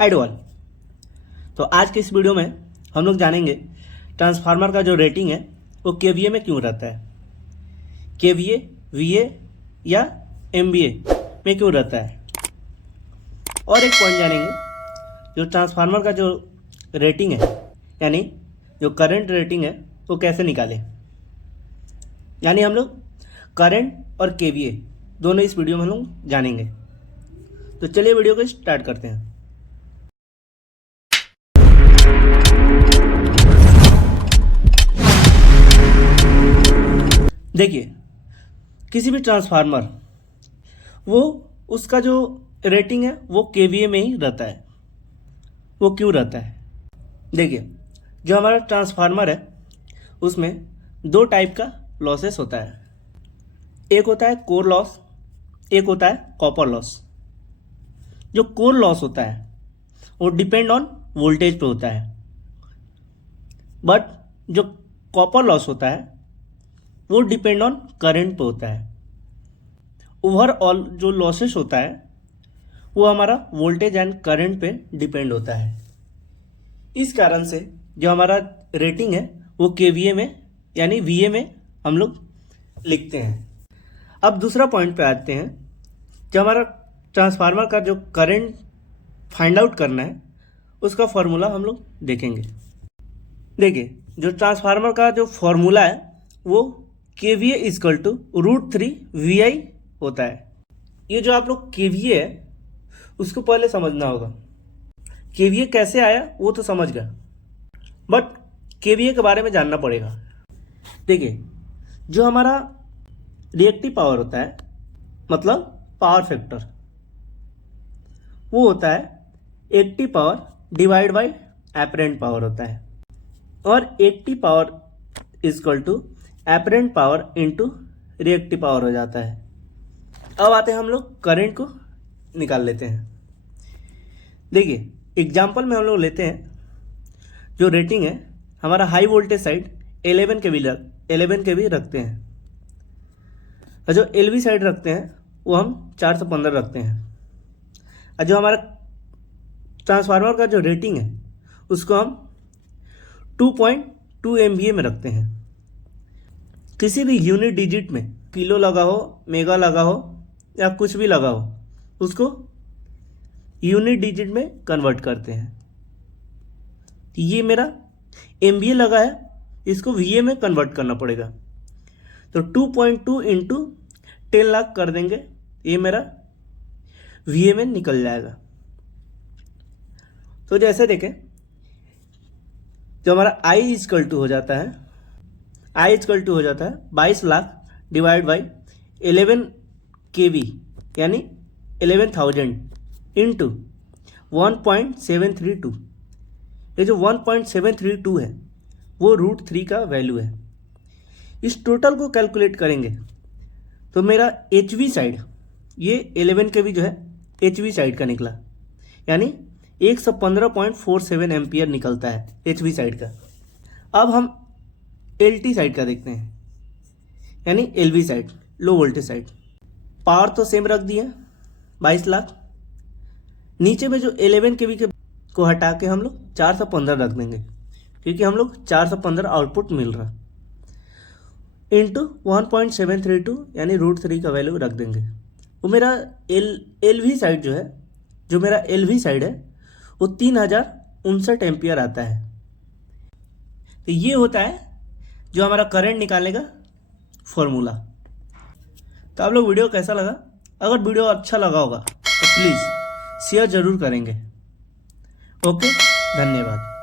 Hi all. तो आज के इस वीडियो में हम लोग जानेंगे ट्रांसफार्मर का जो रेटिंग है वो केवीए में क्यों रहता है, केवीए, वीए या एमवीए में क्यों रहता है। और एक पॉइंट जानेंगे जो ट्रांसफार्मर का जो रेटिंग है यानी जो करंट रेटिंग है वो कैसे निकालें। यानी हम लोग करंट और केवीए दोनों इस वीडियो में हम लोग जानेंगे। तो चलिए वीडियो को स्टार्ट करते हैं। देखिए, किसी भी ट्रांसफार्मर वो उसका जो रेटिंग है वो केवीए में ही रहता है। वो क्यों रहता है? देखिए, जो हमारा ट्रांसफार्मर है उसमें दो टाइप का लॉसेस होता है। एक होता है कोर लॉस, एक होता है कॉपर लॉस। जो कोर लॉस होता है वो डिपेंड ऑन वोल्टेज पे होता है, बट जो कॉपर लॉस होता है वो डिपेंड ऑन करंट पे होता है। ओवरऑल जो लॉसेस होता है वो हमारा वोल्टेज एंड करंट पे डिपेंड होता है। इस कारण से जो हमारा रेटिंग है वो केवीए में यानी वीए में हम लोग लिखते हैं। अब दूसरा पॉइंट पे आते हैं। जो हमारा ट्रांसफार्मर का जो करंट फाइंड आउट करना है उसका फॉर्मूला हम लोग देखेंगे। देखिए, जो ट्रांसफार्मर का जो फॉर्मूला है वो केवीए इक्वल टू √3 VI होता है। ये जो आप लोग केवीए है उसको पहले समझना होगा। केवीए कैसे आया वो तो समझ गया, बट केवीए के बारे में जानना पड़ेगा। देखिए, जो हमारा रिएक्टिव पावर होता है मतलब पावर फैक्टर, वो होता है active power divide by apparent power होता है। और active power equal to apparent power into reactive power हो जाता है। अब आते हैं हम लोग करंट को निकाल लेते हैं। देखिए, एग्जांपल में हम लोग लेते हैं जो रेटिंग है हमारा हाई वोल्टेज साइड 11 के भी रखते हैं, और जो एलवी साइड रखते हैं वो हम 415 रखते हैं। और जो हमारा ट्रांसफार्मर का जो रेटिंग है उसको हम 2.2 MVA में रखते हैं। किसी भी यूनिट डिजिट में किलो लगा हो, मेगा लगा हो या कुछ भी लगा हो उसको यूनिट डिजिट में कन्वर्ट करते हैं। ये मेरा MVA लगा है, इसको VA में कन्वर्ट करना पड़ेगा। तो 2.2 इंटू 10 लाख कर देंगे, ये मेरा VA में निकल जाएगा। तो जैसे देखें, जो हमारा I इक्वल टू हो जाता है 22 लाख डिवाइड बाई 11 kV यानी 11,000 इंटू 1.732। ये जो 1.732 है वो √3 का वैल्यू है। इस टोटल को कैलकुलेट करेंगे तो मेरा HV साइड, ये 11 kV जो है HV साइड का निकला, यानी 115.47 एम्पियर निकलता है HV साइड का। अब हम LT साइड का देखते हैं, यानी LV side, low voltage side. Power तो सेम रख दिए 22 लाख। नीचे में जो 11 kV के को हटा के हम लोग 415 रख देंगे, क्योंकि हम लोग 415 आउटपुट मिल रहा, इंटू 1.732 यानी √3 का वैल्यू रख देंगे। वो मेरा LV साइड जो है, जो मेरा LV साइड है वो 3059 एम्पियर आता है। तो ये होता है जो हमारा करंट निकालने का फॉर्मूला। तो आप लोग वीडियो कैसा लगा? अगर वीडियो अच्छा लगा होगा तो प्लीज़ शेयर ज़रूर करेंगे। ओके, धन्यवाद।